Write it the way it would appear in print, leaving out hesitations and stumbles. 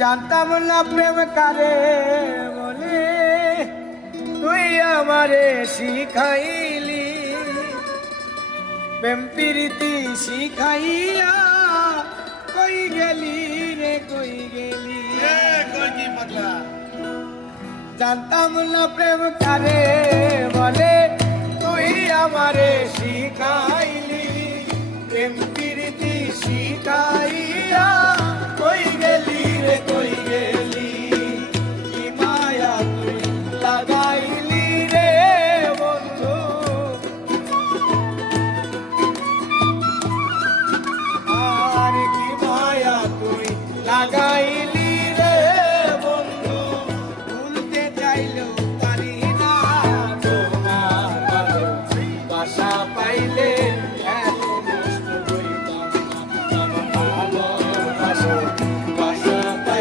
জানতাম না প্রেম কারে বলে, তুই আমারে শিখাইলি। প্রেম প্রীতি শিখাইয়া কই গেলি রে কই গেলি। জানতাম না প্রেম কারে বলে, তুই আমারে শিখাইলি। প্রেম প্রীতি শিখাইয়া